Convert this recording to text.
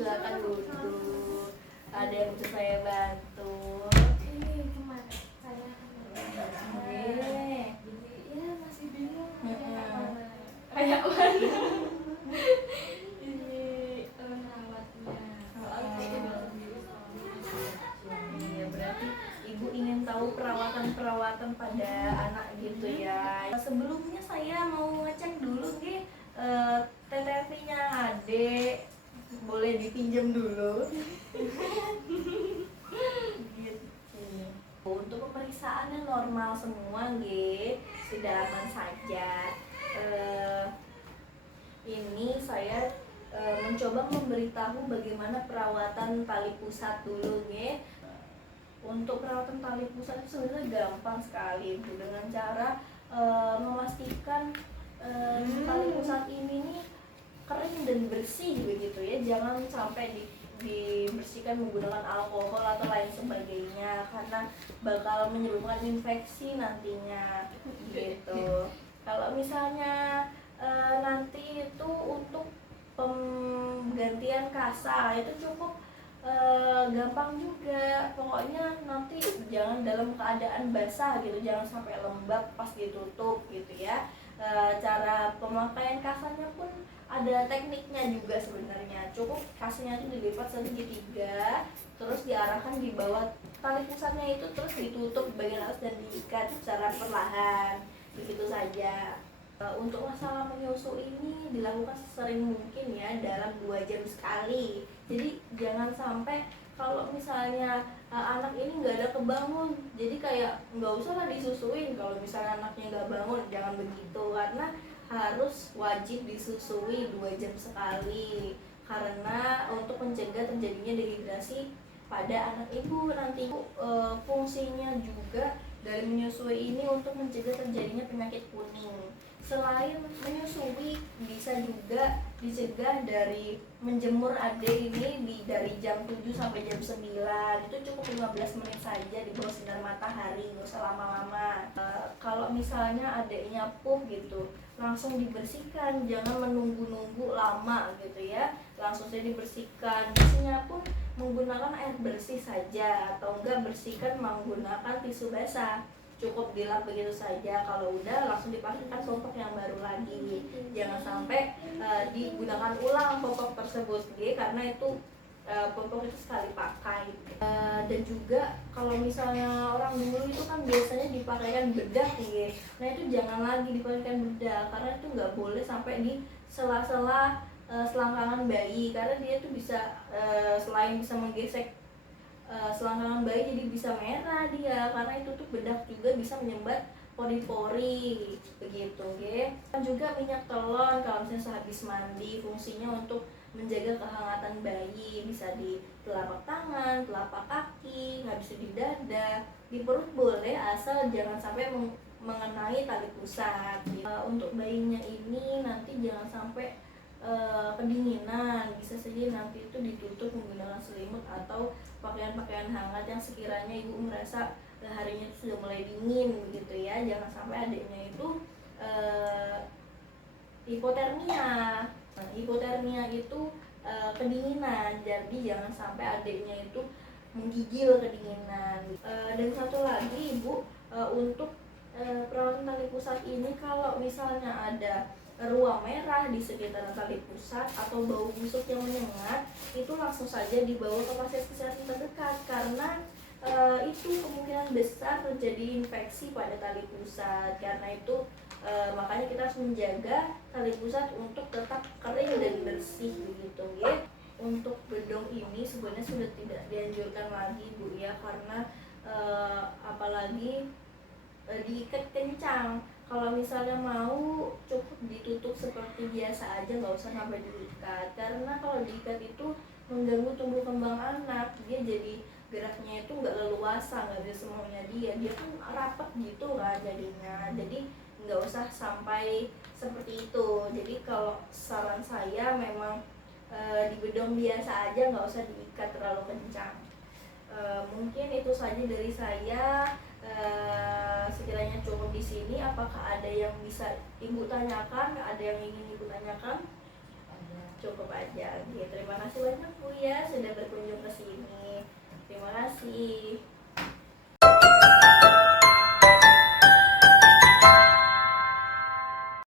silakan duduk. Ada yang bisa saya bantu? Ini kemana? Saya Oke. ya masih bingung Kayak mana? ini rawatnya. Iya, berarti ibu ingin tahu perawatan pada anak gitu ya. Sebelumnya saya mau ngecek dulu nih TTV-nya Ade, boleh dipinjam dulu. Gitu. Untuk pemeriksaannya normal semua nggih, sudah aman saja. Ini saya mencoba memberitahu bagaimana perawatan tali pusat dulu nggih. Untuk perawatan tali pusat itu sebenarnya gampang sekali Bu, dengan cara memastikan tali pusat ini nih kering dan bersih begitu ya. Jangan sampai dibersihkan menggunakan alkohol atau lain sebagainya karena bakal menyebabkan infeksi nantinya gitu. Kalau misalnya nanti itu untuk penggantian kasa itu cukup gampang juga. Pokoknya nanti jangan dalam keadaan basah gitu, jangan sampai lembab pas ditutup gitu ya. Cara pemakaian kasanya pun ada tekniknya juga sebenarnya. Cukup kasnya itu dilipat segitiga, terus diarahkan di bawah tali pusatnya itu, terus ditutup bagian atas dan diikat secara perlahan, begitu saja. Untuk masalah menyusui ini dilakukan sesering mungkin ya, dalam 2 jam sekali. Jadi jangan sampai kalau misalnya anak ini nggak ada kebangun, jadi kayak nggak usah lah disusuin kalau misalnya anaknya nggak bangun, jangan begitu, karena harus wajib disusui 2 jam sekali karena untuk mencegah terjadinya dehidrasi pada anak ibu nanti. Fungsinya juga dari menyusui ini untuk mencegah terjadinya penyakit kuning. Selain menyusui, bisa juga dicegah dari menjemur Ade ini dari jam 7 sampai jam 9. Itu cukup 15 menit saja di bawah sinar matahari, nggak usah lama-lama. Kalau misalnya adeknya pup gitu, langsung dibersihkan, jangan menunggu-nunggu lama gitu ya. Langsung saja dibersihkan. Bersihnya pun menggunakan air bersih saja, atau enggak bersihkan menggunakan tisu basah. Cukup dilap begitu saja. Kalau udah langsung dipakaikan popok yang baru lagi. Jangan sampai digunakan ulang popok tersebut karena itu popok itu sekali pakai. Dan juga kalau misalnya orang dulu itu kan biasanya dipakaikan bedak nah itu jangan lagi dipakaikan bedak karena itu nggak boleh sampai di sela-sela selangkangan bayi, karena dia tuh bisa selain bisa menggesek selangkangan bayi jadi bisa merah dia, karena itu tuh bedak juga bisa menyumbat pori-pori begitu ya. Juga minyak telon kalau misalnya sehabis mandi, fungsinya untuk menjaga kehangatan bayi, bisa di telapak tangan, telapak kaki, habis itu di dada, di perut boleh asal jangan sampai mengenai tali pusat. Untuk bayinya ini nanti jangan sampai kedinginan, bisa saja nanti itu ditutup menggunakan selimut atau pakaian-pakaian hangat yang sekiranya ibu merasa harinya itu sudah mulai dingin begitu ya. Jangan sampai adiknya itu hipotermia. Hipotermia itu kedinginan, jadi jangan sampai adiknya itu menggigil kedinginan. Dan satu lagi ibu, untuk perawatan tali pusat ini, kalau misalnya ada ruam merah di sekitar tali pusat atau bau busuk yang menyengat, itu langsung saja dibawa ke fasilitas kesehatan terdekat karena itu kemungkinan besar terjadi infeksi pada tali pusat. Karena itu makanya kita harus menjaga tali pusat untuk tetap kering dan bersih begitu ya. Untuk bedong ini sebenarnya sudah tidak dianjurkan lagi Bu ya, karena apalagi diikat kencang. Kalau misalnya mau cukup ditutup seperti biasa aja, nggak usah sampai diikat, karena kalau diikat itu mengganggu tumbuh kembang anak. Dia jadi geraknya itu nggak leluasa, nggak bisa semuanya dia tuh rapat gitu kan jadinya. Jadi nggak usah sampai seperti itu. Jadi kalau saran saya memang di bedong biasa aja, nggak usah diikat terlalu kencang. Mungkin itu saja dari saya. Sekiranya cukup di sini, apakah ada yang bisa ibu tanyakan? Ada yang ingin ibu tanyakan? cukup aja gitu. Terima kasih banyak Bu ya sudah berkunjung ke sini. Terima kasih.